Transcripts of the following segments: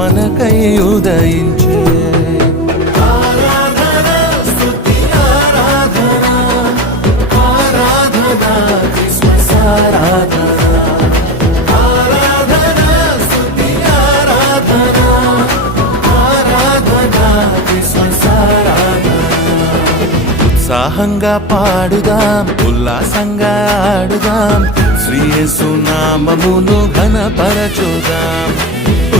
మనకై ఉదయించే ఉత్సాహంగా పాడుదాం, ఉల్లాసంగా ఆడుదాం, శ్రీ యేసు నామమును ఘనపరచుదాం.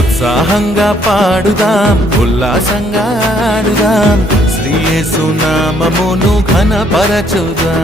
ఉత్సాహంగా పాడుదాం, ఉల్లాసంగా ఆడుదాం, శ్రీ యేసు నామమును ఘనపరచుదాం.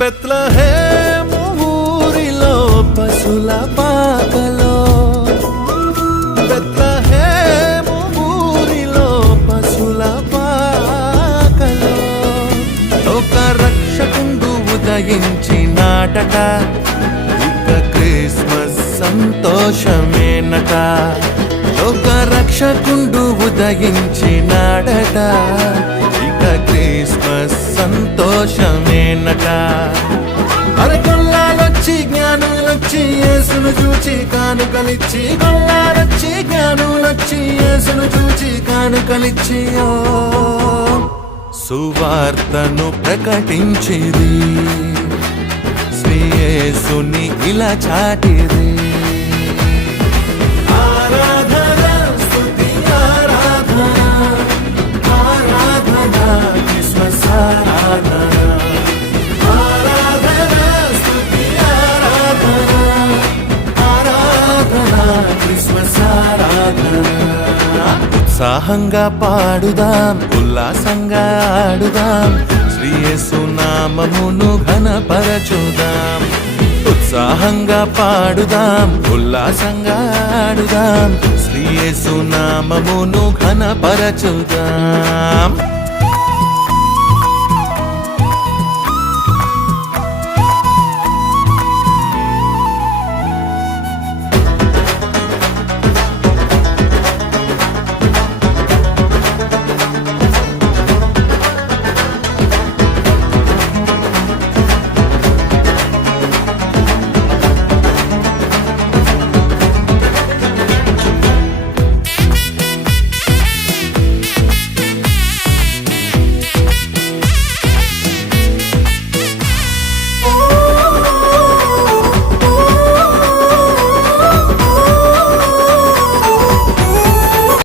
బెత్లెహేము ఊరిలో పశుల పాకలో, బెత్లెహేము ఊరిలో పశుల పాకలో లోక రక్షకుండు ఉదయించినాడట. ఇక క్రిస్మస్ సంతోషమేనట. లోక రక్షకుండు ఉదయించినాడట. ఇక క్రిస్మస్ సంతోషమేనట. అరే గొల్లాలొచ్చి జ్ఞానులొచ్చి యేసును చూచి కానుకలిచ్చి, గొల్లాలొచ్చి జ్ఞానులొచ్చి యేసును చూచి కానుకలిచ్చి సువార్తను ప్రకటించిరి. శ్రీ యేసుని ఇలా చాటిరి. ఉత్సాహంగా పాడుదాం, ఉల్లాసంగా ఆడుదాం, శ్రీ యేసు నామమును ఘనపరచుదాం. ఉత్సాహంగా పాడుదాం, ఉల్లాసంగా ఆడుదాం, శ్రీ యేసు నామమును ఘనపరచుదాం.